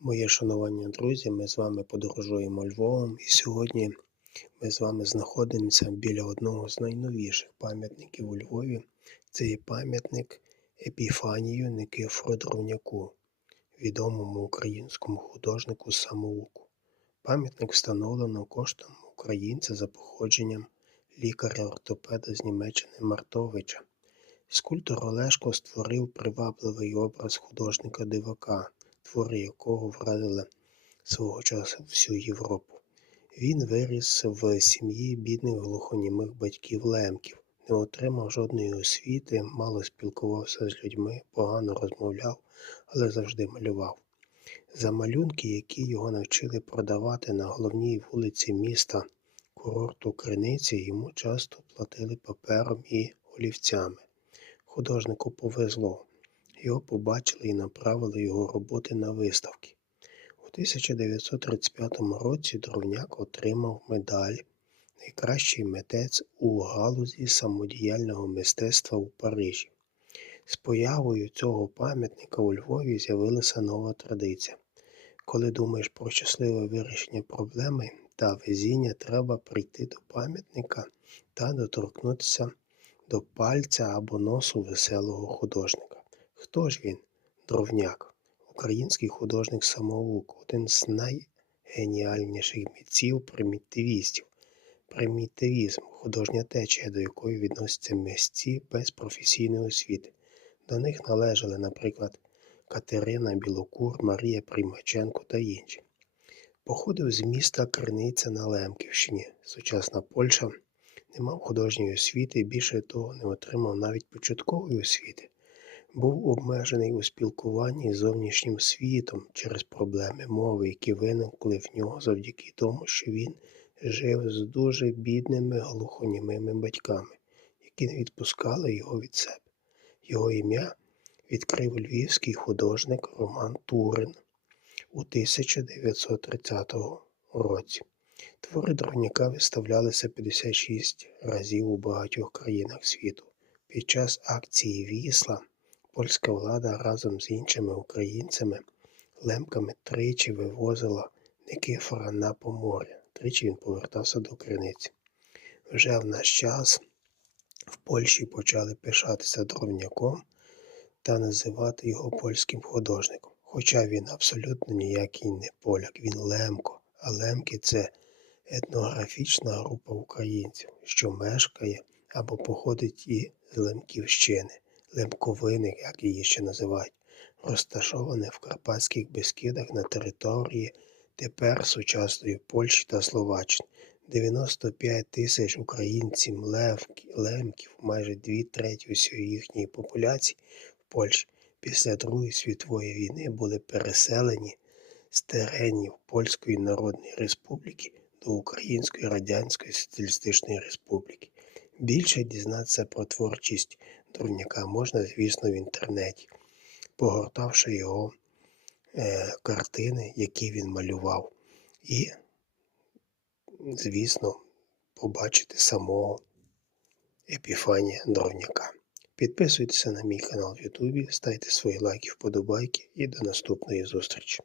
Моє шанування, друзі, ми з вами подорожуємо Львовом, і сьогодні ми з вами знаходимося біля одного з найновіших пам'ятників у Львові. Це є пам'ятник Епіфанію Никифору Дровняку, відомому українському художнику самоуку. Пам'ятник встановлено коштом українця за походженням лікаря-ортопеда з Німеччини Мартовича. Скульптор Олешко створив привабливий образ художника-дивака, твори якого вразили свого часу всю Європу. Він виріс в сім'ї бідних глухонімих батьків лемків, не отримав жодної освіти, мало спілкувався з людьми, погано розмовляв, але завжди малював. За малюнки, які його навчили продавати на головній вулиці міста курорту Криниці, йому часто платили папером і олівцями. Художнику повезло. Його побачили і направили його роботи на виставки. У 1935 році Дровняк отримав медаль Найкращий митець у галузі самодіяльного мистецтва у Парижі. З появою цього пам'ятника у Львові з'явилася нова традиція. Коли думаєш про щасливе вирішення проблеми та везіння, треба прийти до пам'ятника та доторкнутися до пальця або носу веселого художника. Хто ж він? Дровняк, український художник самоук, один з найгеніальніших митців примітивістів. Примітивізм художня течія, до якої відносяться митці без професійної освіти. До них належали, наприклад, Катерина Білокур, Марія Примаченко та інші. Походив з міста Криниця на Лемківщині, сучасна Польща, не мав художньої освіти більше того не отримав навіть початкової освіти. Був обмежений у спілкуванні з зовнішнім світом через проблеми мови, які виникли в нього завдяки тому, що він жив з дуже бідними глухонімими батьками, які не відпускали його від себе. Його ім'я відкрив львівський художник Роман Турин у 1930 році. Твори Дровняка виставлялися 56 разів у багатьох країнах світу. Під час акції Вісла польська влада разом з іншими українцями лемками тричі вивозила Никифора на поморя. Тричі він повертався до криниці. Вже в наш час в Польщі почали пишатися дровняком та називати його польським художником. Хоча він абсолютно ніякий не поляк, він Лемко. А Лемки це етнографічна група українців, що мешкає або походить і з Лемківщини, Лемковини, як її ще називають, розташоване в Карпатських Бескидах на території тепер сучасної Польщі та Словаччини. 95 тисяч українців лемків, майже дві треті усієї їхньої популяції в Польщі після Другої світової війни були переселені з теренів Польської Народної Республіки до Української Радянської Соціалістичної Республіки. Більше дізнатися про творчість Дурняка можна, звісно, в інтернеті, погортавши його е, картини, які він малював, і, звісно, побачити самого Епіфанія Дровняка. Підписуйтеся на мій канал в Ютубі, ставте свої лайки, вподобайки і до наступної зустрічі.